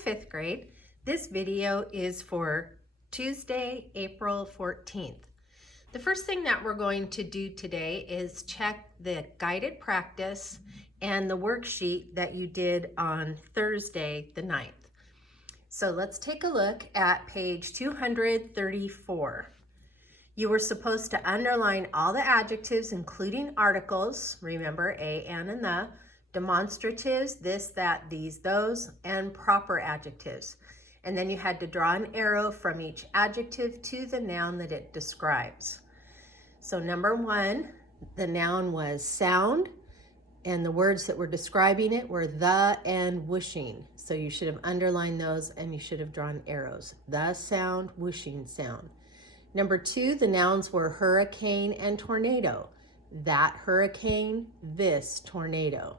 fifth grade. This video is for Tuesday, April 14th. The first thing that we're going to do today is check the guided practice and the worksheet that you did on Thursday the 9th. So let's take a look at page 234. You were supposed to underline all the adjectives, including articles, remember a, and the, demonstratives, this, that, these, those, and proper adjectives. And then you had to draw an arrow from each adjective to the noun that it describes. So number one, the noun was sound, and the words that were describing it were the and whooshing. So you should have underlined those and you should have drawn arrows. The sound, whooshing sound. Number two, the nouns were hurricane and tornado. That hurricane, this tornado.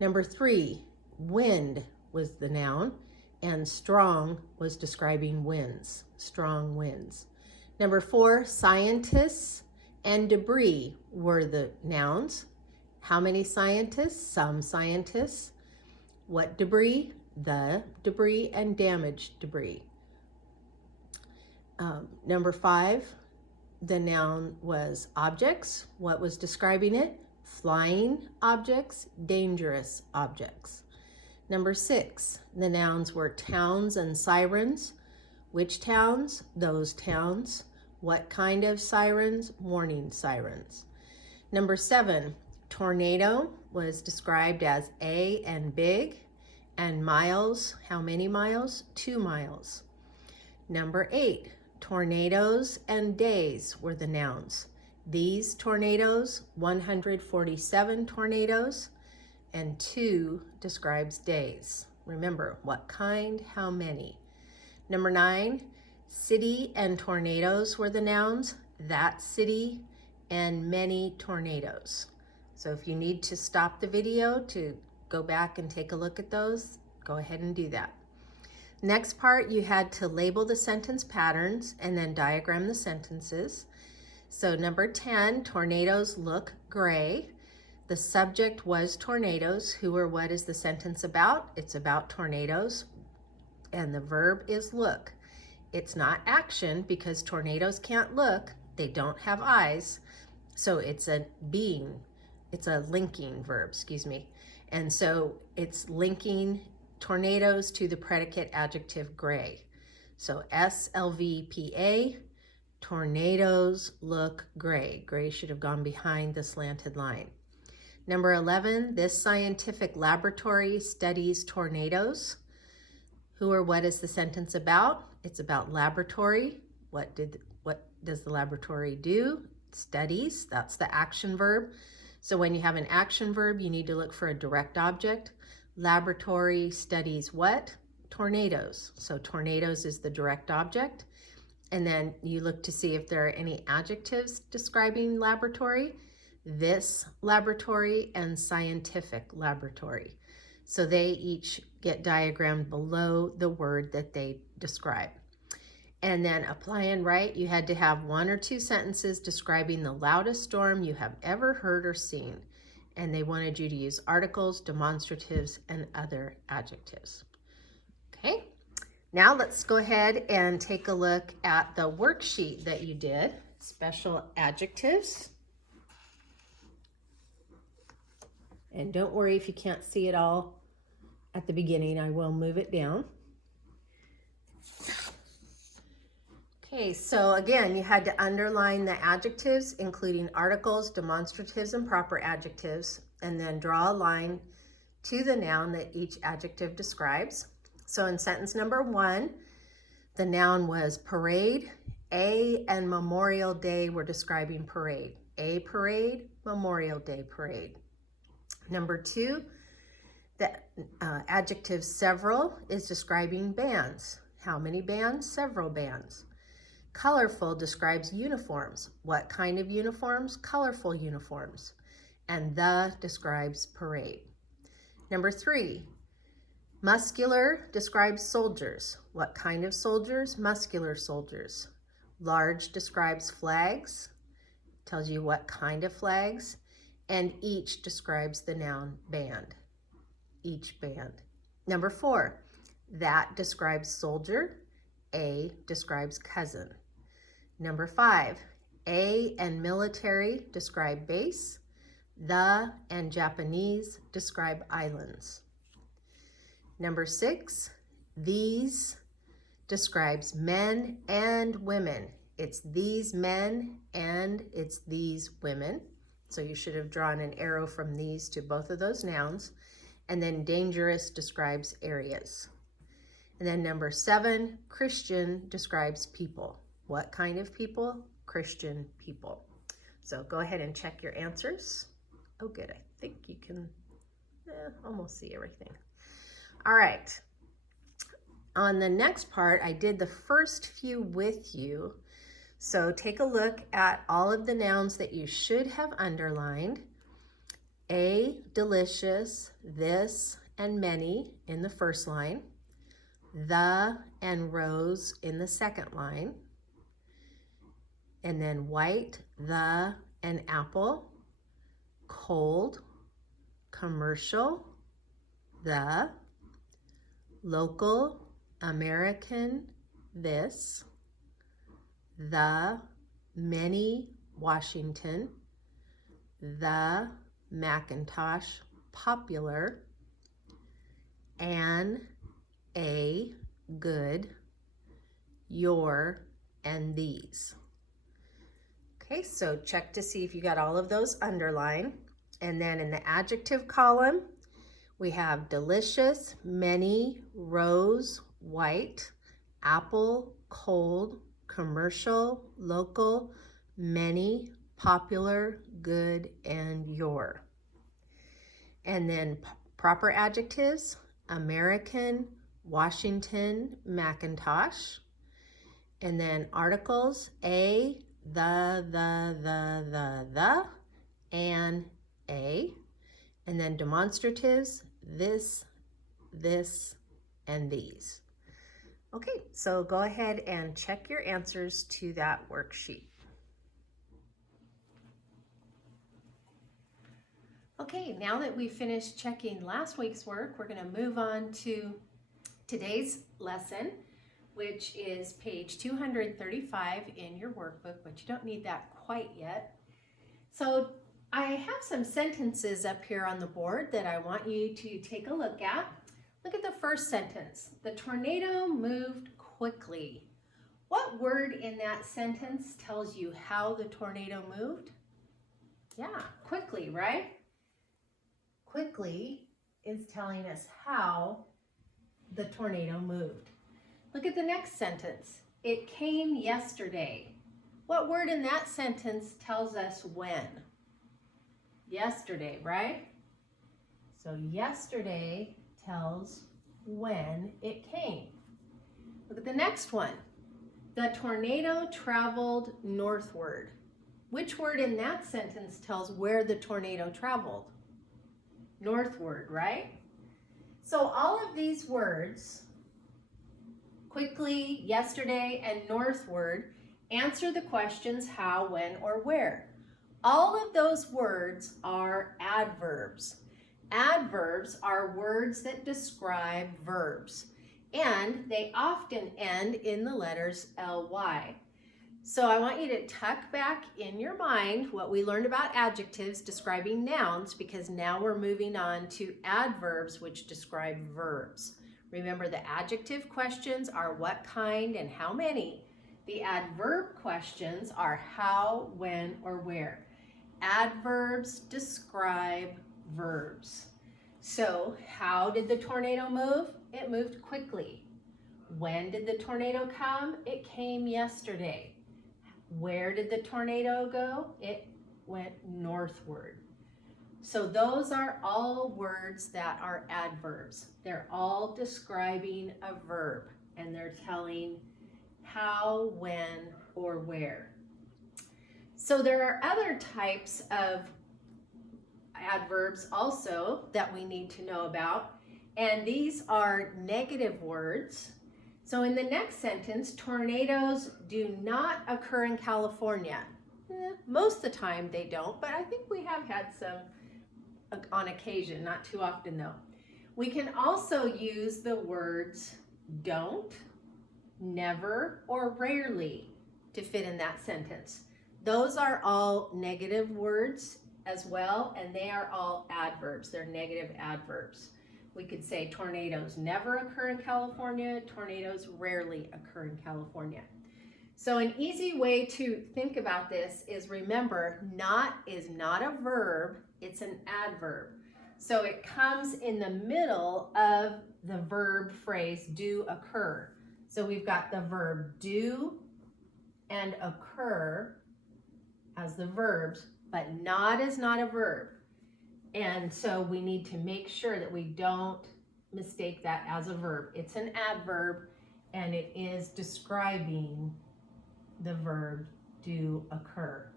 Number three, wind was the noun, and strong was describing winds, strong winds. Number four, scientists and debris were the nouns. How many scientists? Some scientists. What debris? The debris and damaged debris. Number five, the noun was objects. What was describing it? Flying objects, dangerous objects. Number six, the nouns were towns and sirens. Which towns? Those towns. What kind of sirens? Warning sirens. Number seven, tornado was described as a and big, and miles, how many miles? 2 miles. Number eight, tornadoes and days were the nouns. These tornadoes, 147 tornadoes, and 2 describes days. Remember, what kind, how many. Number 9, city and tornadoes were the nouns. That city and many tornadoes. So if you need to stop the video to go back and take a look at those, go ahead and do that. Next part, you had to label the sentence patterns and then diagram the sentences. So number 10, tornadoes look gray. The subject was tornadoes. Who or what is the sentence about? It's about tornadoes. And the verb is look. It's not action because tornadoes can't look. They don't have eyes. So it's a being. It's a linking verb, And so it's linking tornadoes to the predicate adjective gray. So SLVPA, tornadoes look gray. Gray should have gone behind the slanted line. Number 11, this scientific laboratory studies tornadoes. Who or what is the sentence about? It's about laboratory. What does the laboratory do? Studies, that's the action verb. So when you have an action verb, you need to look for a direct object. Laboratory studies what? Tornadoes. So tornadoes is the direct object. And then you look to see if there are any adjectives describing laboratory. This laboratory and scientific laboratory. So they each get diagrammed below the word that they describe. And then apply and write, you had to have 1 or 2 sentences describing the loudest storm you have ever heard or seen. And they wanted you to use articles, demonstratives, and other adjectives. Okay. Now let's go ahead and take a look at the worksheet that you did, special adjectives. And don't worry if you can't see it all at the beginning, I will move it down. Okay, so again, you had to underline the adjectives, including articles, demonstratives, and proper adjectives, and then draw a line to the noun that each adjective describes. So in sentence number 1, the noun was parade. A and Memorial Day were describing parade. A parade, Memorial Day parade. Number 2, the adjective several is describing bands. How many bands? Several bands. Colorful describes uniforms. What kind of uniforms? Colorful uniforms. And the describes parade. Number 3, muscular describes soldiers. What kind of soldiers? Muscular soldiers. Large describes flags, tells you what kind of flags, and each describes the noun band. Each band. Number 4, That describes soldier. A describes cousin. Number 5, a and military describe base. The and Japanese describe islands. Number 6, these describes men and women. It's these men and it's these women. So you should have drawn an arrow from these to both of those nouns. And then dangerous describes areas. And then number 7, Christian describes people. What kind of people? Christian people. So go ahead and check your answers. Oh, good. I think you can almost see everything. All right. On the next part, I did the first few with you. So take a look at all of the nouns that you should have underlined. A, delicious, this, and many in the first line. The and rose in the second line. And then white, the, and apple. Cold, commercial, the. Local, American, this. The, many, Washington. The, Macintosh, popular. An, a, good. Your, and these. Okay, so check to see if you got all of those underlined. And then in the adjective column, we have delicious, many, rose, white, apple, cold, commercial, local, many, popular, good, and your. And then proper adjectives, American, Washington, Macintosh. And then articles, a, the, and a. And then demonstratives, this, and these. Okay, so go ahead and check your answers to that worksheet. Okay, now that we've finished checking last week's work, we're going to move on to today's lesson, which is page 235 in your workbook, but you don't need that quite yet. So I have some sentences up here on the board that I want you to take a look at. Look at the first sentence. The tornado moved quickly. What word in that sentence tells you how the tornado moved? Yeah, quickly, right? Quickly is telling us how the tornado moved. Look at the next sentence. It came yesterday. What word in that sentence tells us when? Yesterday, right? So yesterday tells when it came. Look at the next one. The tornado traveled northward. Which word in that sentence tells where the tornado traveled? Northward, right? So all of these words, quickly, yesterday, and northward, answer the questions how, when, or where. All of those words are adverbs. Adverbs are words that describe verbs, and they often end in the letters ly. So I want you to tuck back in your mind what we learned about adjectives describing nouns, because now we're moving on to adverbs, which describe verbs. Remember, the adjective questions are what kind and how many. The adverb questions are how, when, or where. Adverbs describe verbs. So, how did the tornado move? It moved quickly. When did the tornado come? It came yesterday. Where did the tornado go? It went northward. So those are all words that are adverbs. They're all describing a verb, and they're telling how, when, or where. So there are other types of adverbs also that we need to know about, and these are negative words. So in the next sentence, tornadoes do not occur in California. Most of the time they don't, but I think we have had some on occasion, not too often though. We can also use the words don't, never, or rarely to fit in that sentence. Those are all negative words as well, and they are all adverbs. They're negative adverbs. We could say tornadoes never occur in California, tornadoes rarely occur in California. So an easy way to think about this is, remember, not is not a verb, it's an adverb. So it comes in the middle of the verb phrase do occur. So we've got the verb do and occur as the verbs, but not is not a verb. And so we need to make sure that we don't mistake that as a verb. It's an adverb, and it is describing the verb do occur.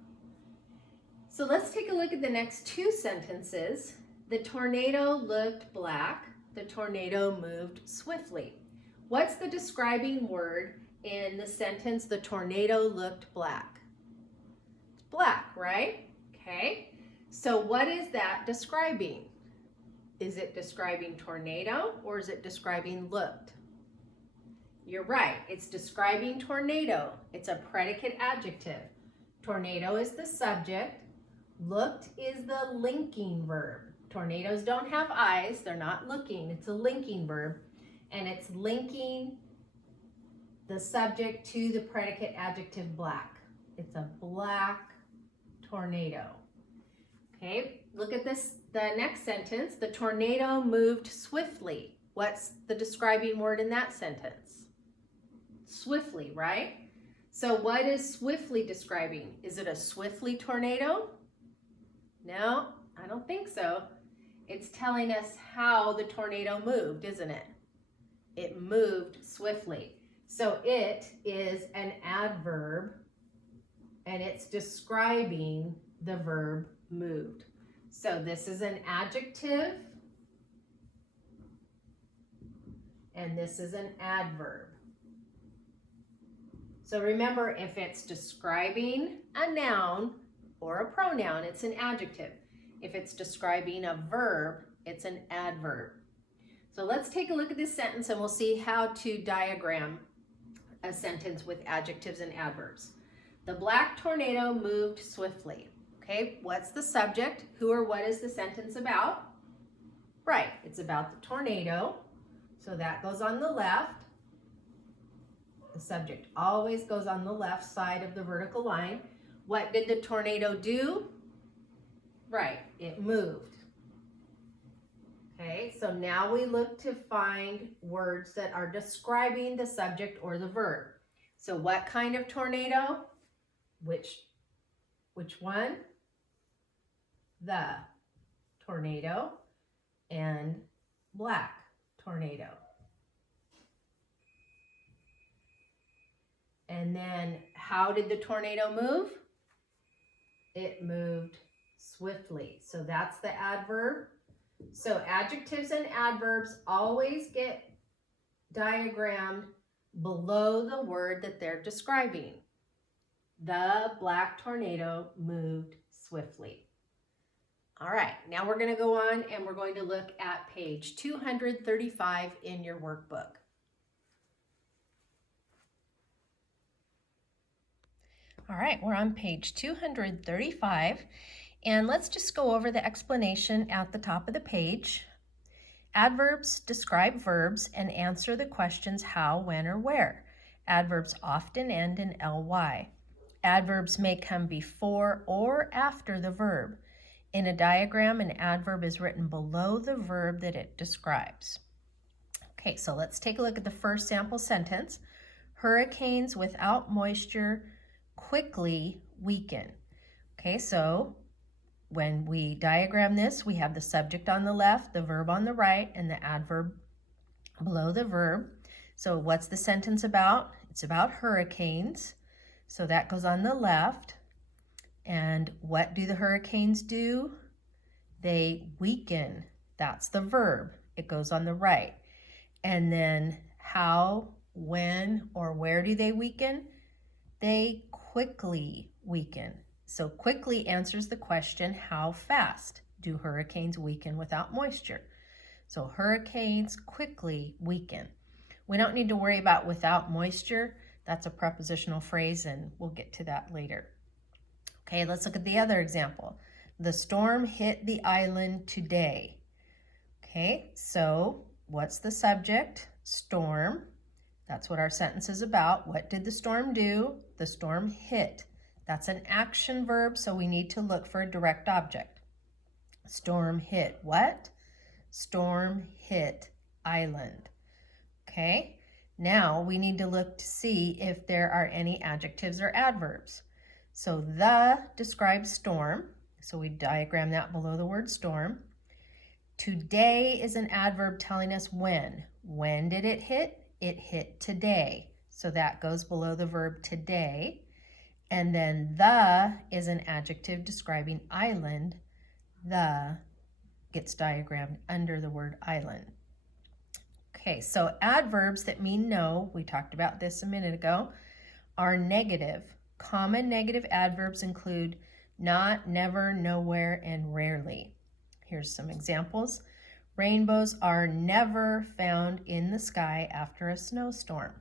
So let's take a look at the next two sentences. The tornado looked black. The tornado moved swiftly. What's the describing word in the sentence, the tornado looked black? It's black, right? Okay. So what is that describing? Is it describing tornado or is it describing looked? You're right, it's describing tornado. It's a predicate adjective. Tornado is the subject. Looked is the linking verb. Tornadoes don't have eyes, they're not looking. It's a linking verb, and it's linking the subject to the predicate adjective black. It's a black tornado. Okay, look at this, the next sentence. The tornado moved swiftly. What's the describing word in that sentence? Swiftly, right? So what is swiftly describing? Is it a swiftly tornado? No, I don't think so. It's telling us how the tornado moved, isn't it? It moved swiftly. So it is an adverb, and it's describing the verb moved. So this is an adjective, and this is an adverb. So remember, if it's describing a noun or a pronoun, it's an adjective. If it's describing a verb, it's an adverb. So let's take a look at this sentence and we'll see how to diagram a sentence with adjectives and adverbs. The black tornado moved swiftly. Okay, what's the subject? Who or what is the sentence about? Right, it's about the tornado. So that goes on the left. The subject always goes on the left side of the vertical line. What did the tornado do? Right, it moved. Okay, so now we look to find words that are describing the subject or the verb. So what kind of tornado? Which one? The tornado, and black tornado. And then how did the tornado move? It moved swiftly. So that's the adverb. So adjectives and adverbs always get diagrammed below the word that they're describing. The black tornado moved swiftly. All right, now we're going to go on and we're going to look at page 235 in your workbook. All right, we're on page 235, and let's just go over the explanation at the top of the page. Adverbs describe verbs and answer the questions how, when, or where. Adverbs often end in ly. Adverbs may come before or after the verb. In a diagram, an adverb is written below the verb that it describes. Okay, so let's take a look at the first sample sentence. Hurricanes without moisture quickly weaken. Okay, so when we diagram this, we have the subject on the left, the verb on the right, and the adverb below the verb. So what's the sentence about? It's about hurricanes. So that goes on the left. And what do the hurricanes do? They weaken. That's the verb. It goes on the right. And then how, when, or where do they weaken? They quickly weaken. So quickly answers the question, how fast do hurricanes weaken without moisture? So hurricanes quickly weaken. We don't need to worry about without moisture. That's a prepositional phrase, and we'll get to that later. Okay, let's look at the other example. The storm hit the island today. Okay, so what's the subject? Storm. That's what our sentence is about. What did the storm do? The storm hit. That's an action verb, so we need to look for a direct object. Storm hit what? Storm hit island. Okay, now we need to look to see if there are any adjectives or adverbs. So the describes storm, so we diagram that below the word storm. Today is an adverb telling us when. When did it hit? It hit today. So that goes below the verb today. And then the is an adjective describing island. The gets diagrammed under the word island. Okay, so adverbs that mean no, we talked about this a minute ago, are negative. Common negative adverbs include not, never, nowhere, and rarely. Here's some examples. Rainbows are never found in the sky after a snowstorm.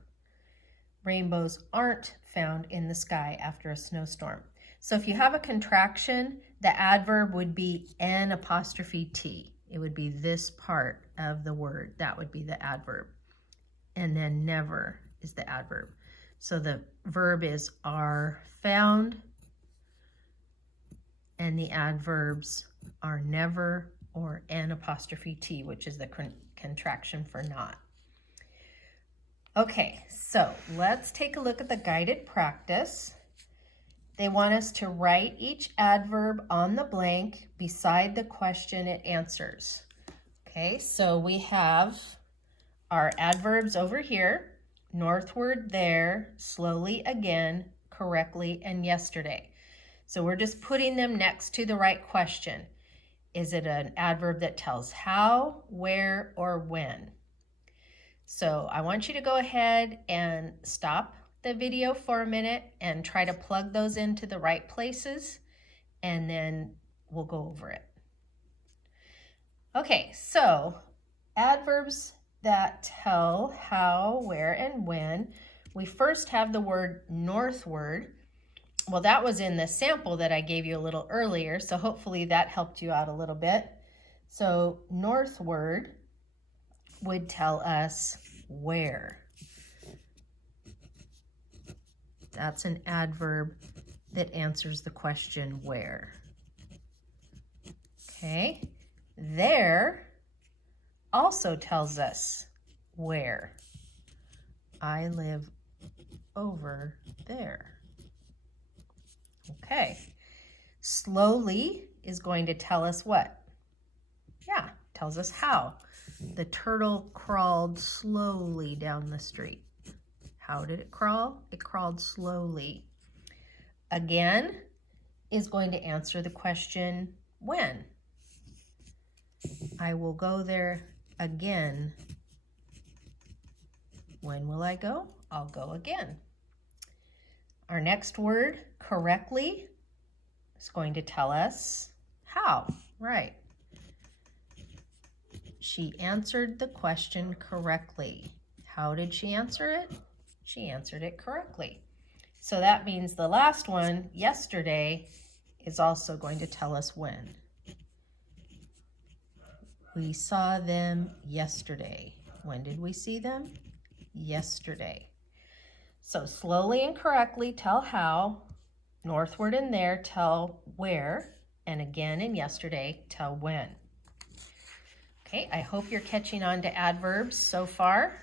Rainbows aren't found in the sky after a snowstorm. So if you have a contraction, the adverb would be N''T. It would be this part of the word. That would be the adverb. And then never is the adverb. So the verb is are found, and the adverbs are never or N''T, which is the contraction for not. Okay, so let's take a look at the guided practice. They want us to write each adverb on the blank beside the question it answers. Okay, so we have our adverbs over here: northward, there, slowly, again, correctly, and yesterday. So we're just putting them next to the right question. Is it an adverb that tells how, where, or when? So I want you to go ahead and stop the video for a minute and try to plug those into the right places, and then we'll go over it. Okay, so adverbs that tell how, where, and when. We first have the word northward. Well, that was in the sample that I gave you a little earlier, so hopefully that helped you out a little bit. So northward would tell us where. That's an adverb that answers the question where. Okay, there also tells us where. I live over there. Okay, slowly is going to tell us what? Yeah, tells us how. The turtle crawled slowly down the street. How did it crawl? It crawled slowly. Again is going to answer the question when. I will go there again. When will I go? I'll go again. Our next word, correctly, is going to tell us how. Right. She answered the question correctly. How did she answer it? She answered it correctly. So that means the last one, yesterday, is also going to tell us when. We saw them yesterday. When did we see them? Yesterday. So slowly and correctly tell how, northward and there tell where, and again in yesterday tell when. Okay, I hope you're catching on to adverbs so far.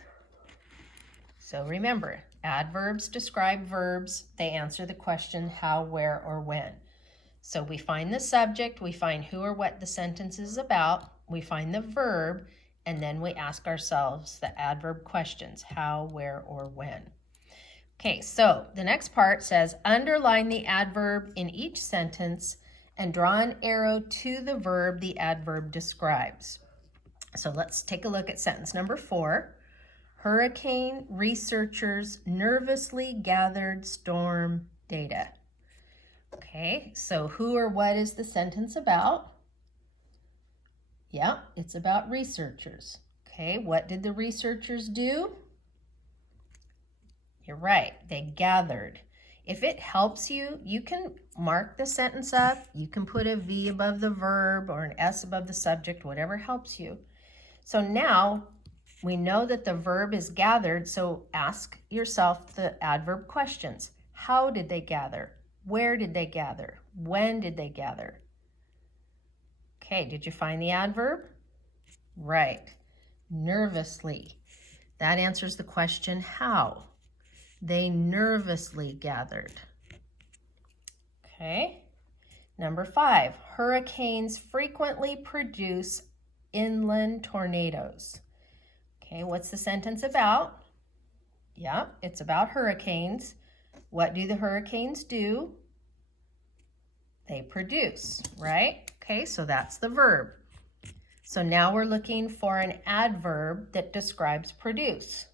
So remember, adverbs describe verbs. They answer the question how, where, or when. So we find the subject, we find who or what the sentence is about, we find the verb, and then we ask ourselves the adverb questions, how, where, or when. Okay, so the next part says, underline the adverb in each sentence and draw an arrow to the verb the adverb describes. So let's take a look at sentence number 4. Hurricane researchers nervously gathered storm data. Okay, so who or what is the sentence about? Yeah, it's about researchers. Okay, what did the researchers do? You're right, they gathered. If it helps you, you can mark the sentence up. You can put a V above the verb or an S above the subject, whatever helps you. So now we know that the verb is gathered, so ask yourself the adverb questions. How did they gather? Where did they gather? When did they gather? Okay, did you find the adverb? Right, nervously. That answers the question, how? They nervously gathered. Okay, number 5, hurricanes frequently produce inland tornadoes. Okay, what's the sentence about? Yeah, it's about hurricanes. What do the hurricanes do? They produce, right? Okay, so that's the verb. So now we're looking for an adverb that describes produce.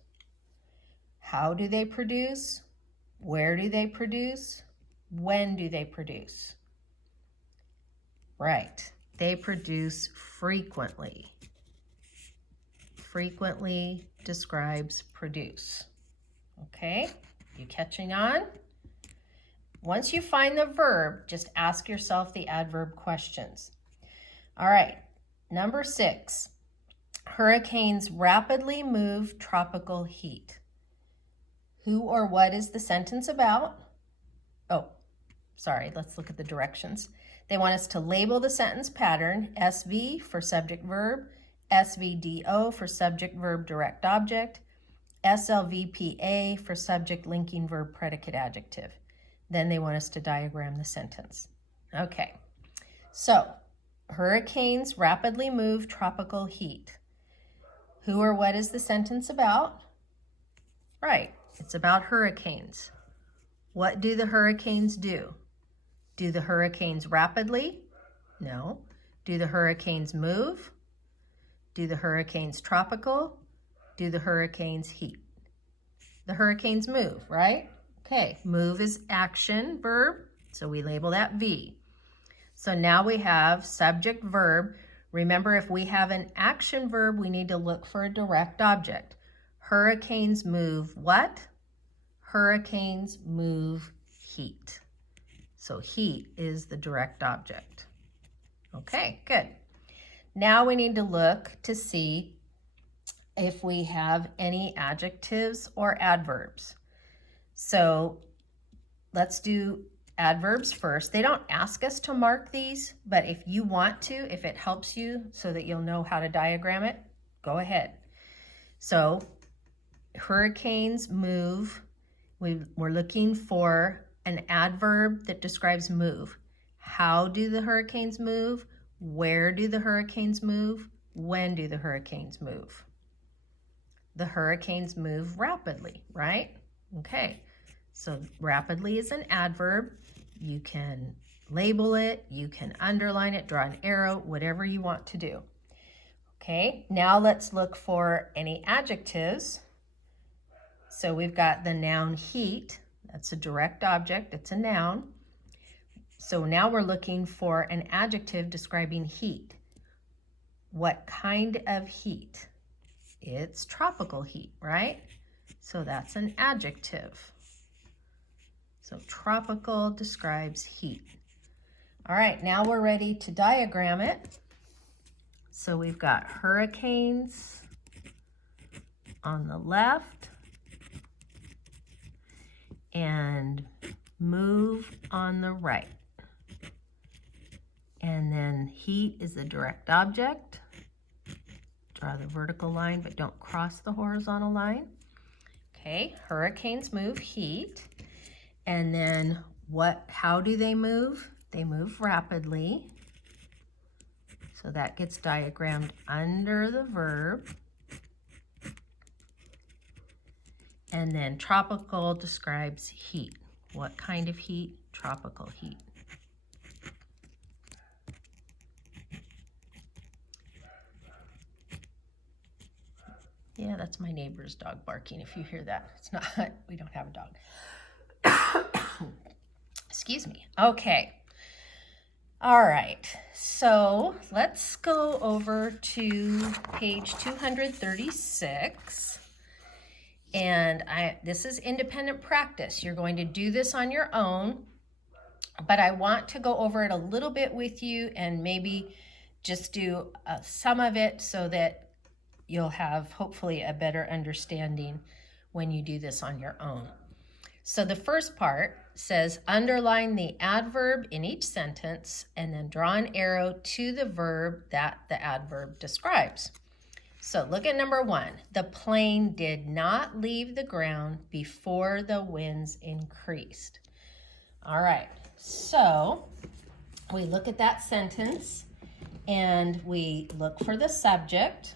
How do they produce? Where do they produce? When do they produce? Right, they produce frequently. Frequently describes produce. Okay, you catching on? Once you find the verb, just ask yourself the adverb questions. All right, number 6, hurricanes rapidly move tropical heat. Who or what is the sentence about? Oh, sorry, let's look at the directions. They want us to label the sentence pattern, SV for subject verb, SVDO for subject verb direct object, SLVPA for subject linking verb predicate adjective. Then they want us to diagram the sentence. Okay, so hurricanes rapidly move tropical heat. Who or what is the sentence about? Right, it's about hurricanes. What do the hurricanes do? Do the hurricanes rapidly? No. Do the hurricanes move? Do the hurricanes tropical? Do the hurricanes heat? The hurricanes move, right? Okay, move is action verb, so we label that V. So now we have subject verb. Remember, if we have an action verb, we need to look for a direct object. Hurricanes move what? Hurricanes move heat. So heat is the direct object. Okay, good. Now we need to look to see if we have any adjectives or adverbs. So let's do adverbs first. They don't ask us to mark these, but if you want to, if it helps you so that you'll know how to diagram it, go ahead. So hurricanes move. We're looking for an adverb that describes move. How do the hurricanes move? Where do the hurricanes move? When do the hurricanes move? The hurricanes move rapidly, right? Okay, so rapidly is an adverb. You can label it, you can underline it, draw an arrow, whatever you want to do. Okay, now let's look for any adjectives. So we've got the noun heat. That's a direct object, it's a noun. So now we're looking for an adjective describing heat. What kind of heat? It's tropical heat, right? So that's an adjective. So tropical describes heat. All right, now we're ready to diagram it. So we've got hurricanes on the left and move on the right. And then heat is the direct object. Draw the vertical line, but don't cross the horizontal line. Okay, hurricanes move heat. And then how do they move? They move rapidly. So that gets diagrammed under the verb. And then tropical describes heat. What kind of heat? Tropical heat. Yeah, that's my neighbor's dog barking. If you hear that, it's not, we don't have a dog. Excuse me. Okay. All right, so let's go over to page 236. And this is independent practice. You're going to do this on your own, but I want to go over it a little bit with you and maybe just do some of it so that you'll have hopefully a better understanding when you do this on your own. So the first part says underline the adverb in each sentence and then draw an arrow to the verb that the adverb describes. So look at number 1. The plane did not leave the ground before the winds increased. All right, so we look at that sentence and we look for the subject.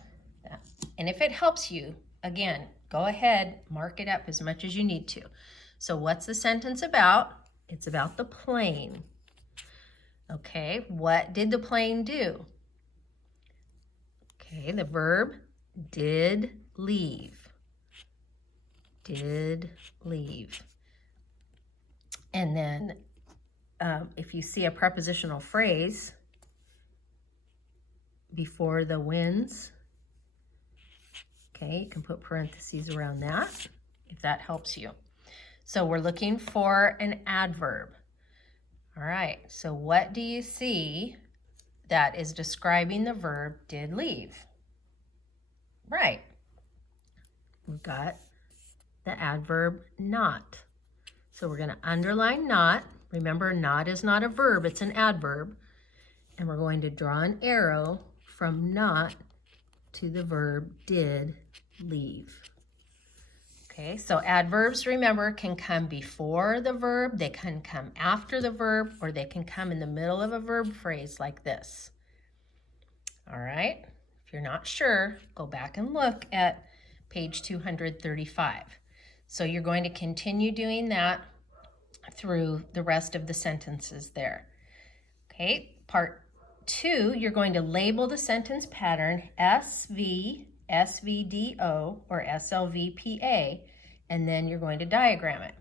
And if it helps you, again, go ahead, mark it up as much as you need to. So what's the sentence about? It's about the plane. Okay, what did the plane do? Okay, the verb did leave. Did leave. And then if you see a prepositional phrase before the winds, okay, you can put parentheses around that if that helps you. So we're looking for an adverb. All right, so what do you see that is describing the verb did leave? Right, we've got the adverb not. So we're going to underline not. Remember, not is not a verb, it's an adverb. And we're going to draw an arrow from not to the verb did leave. Okay, so adverbs, remember, can come before the verb, they can come after the verb, or they can come in the middle of a verb phrase like this. All right, if you're not sure, go back and look at page 235. So you're going to continue doing that through the rest of the sentences there. Okay, part 2, you're going to label the sentence pattern SV, SVDO, or SLVPA, and then you're going to diagram it.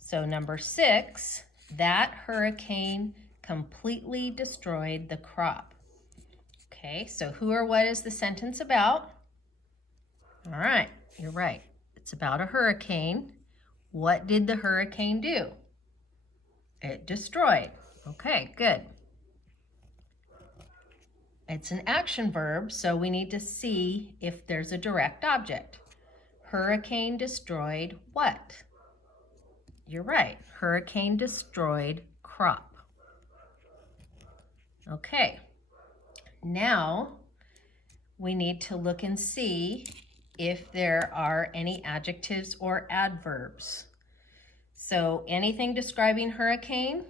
So number 6, that hurricane completely destroyed the crop. Okay, so who or what is the sentence about? All right, you're right. It's about a hurricane. What did the hurricane do? It destroyed. Okay, good. It's an action verb, so we need to see if there's a direct object. Hurricane destroyed what? You're right. Hurricane destroyed crop. Okay. Now we need to look and see if there are any adjectives or adverbs. So anything describing hurricane?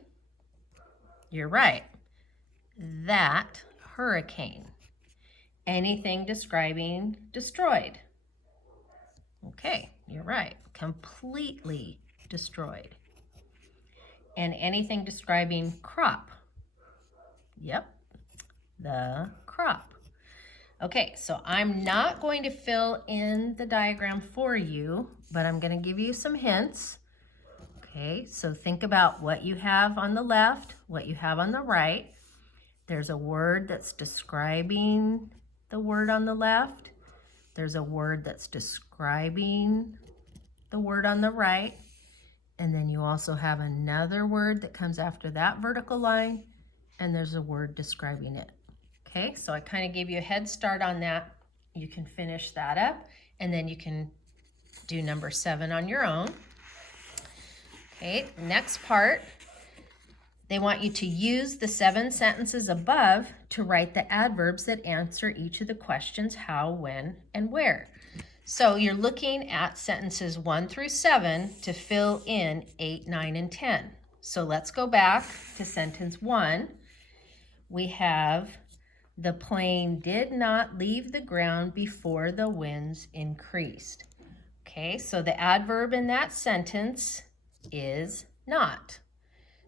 You're right. That hurricane. Anything describing destroyed? Okay, you're right. Completely destroyed. And anything describing crop? Yep, the crop. Okay, so I'm not going to fill in the diagram for you, but I'm going to give you some hints. Okay, so think about what you have on the left, what you have on the right. There's a word that's describing the word on the left. There's a word that's describing the word on the right. And then you also have another word that comes after that vertical line, and there's a word describing it. Okay, so I kind of gave you a head start on that. You can finish that up, and then you can do number 7 on your own. Okay, next part, they want you to use the 7 sentences above to write the adverbs that answer each of the questions how, when, and where. So you're looking at sentences 1 through 7 to fill in 8, 9, and 10. So let's go back to sentence 1. We have, the plane did not leave the ground before the winds increased. Okay, so the adverb in that sentence is not.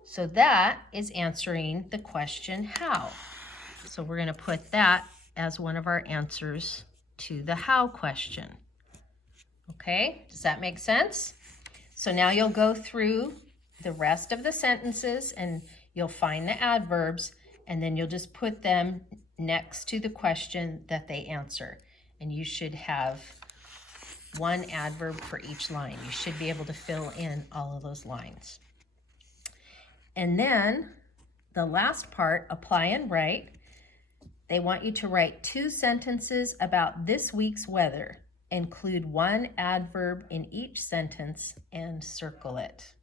So that is answering the question how. So we're going to put that as one of our answers to the how question. Okay, does that make sense? So now you'll go through the rest of the sentences and you'll find the adverbs, and then you'll just put them next to the question that they answer. And you should have one adverb for each line. You should be able to fill in all of those lines. And then the last part, apply and write. They want you to write 2 sentences about this week's weather. Include one adverb in each sentence and circle it.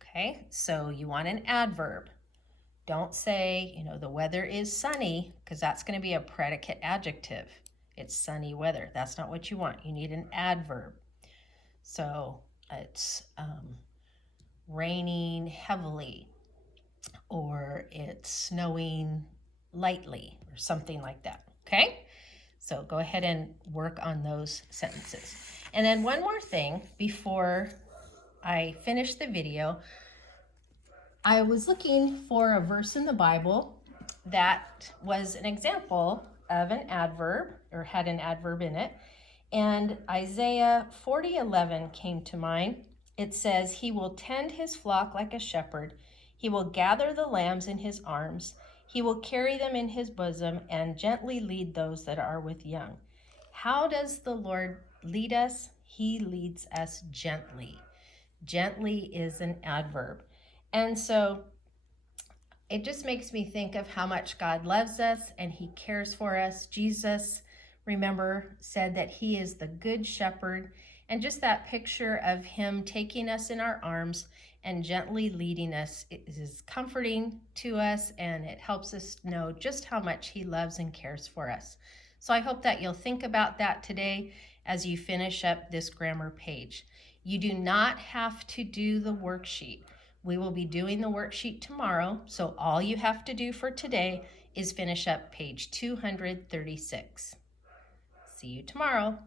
Okay, so you want an adverb. Don't say, the weather is sunny, because that's going to be a predicate adjective. It's sunny weather. That's not what you want. You need an adverb. So it's raining heavily, or it's snowing lightly, or something like that. Okay? So go ahead and work on those sentences. And then one more thing before I finish the video. I was looking for a verse in the Bible that was an example of an adverb, or had an adverb in it. And Isaiah 40:11 came to mind. It says, "He will tend his flock like a shepherd. He will gather the lambs in his arms. He will carry them in his bosom and gently lead those that are with young." How does the Lord lead us? He leads us gently. Gently is an adverb. And so it just makes me think of how much God loves us and he cares for us. Jesus, remember, said that he is the good shepherd. And just that picture of him taking us in our arms and gently leading us is comforting to us, and it helps us know just how much he loves and cares for us. So I hope that you'll think about that today as you finish up this grammar page. You do not have to do the worksheet. We will be doing the worksheet tomorrow, so all you have to do for today is finish up page 236. See you tomorrow.